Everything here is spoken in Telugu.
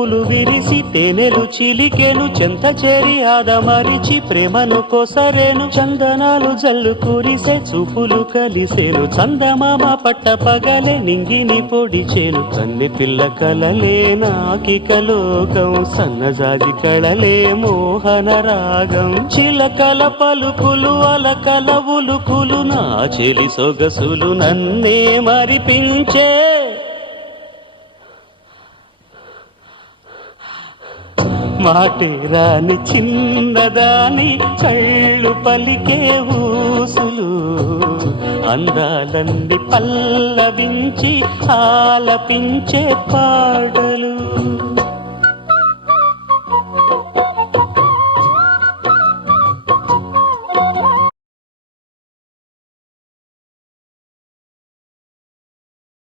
పువ్వులు విరిసి తేనెలు చిలికెను చెంత చేరి ఆదమరిచి ప్రేమను కోసరేను చందనాలు జల్లు కురిసే చూపులు కలిసేను చందమామ పట్ట పగలే నింగిని పొడిచేను కన్ని పిల్ల కలలే నాకిక లోకం సన్నజాజి కళలే మోహన రాగం చిలకల పలుకులు అలకల ఉలుకులు నా చెలి సొగసులు నన్నే మరిపించే మాటే రాని చిన్నదాని చళ్ళు పలికే ఊసులు అందాలన్నీ పల్లవించి ఆలపించే పాటలు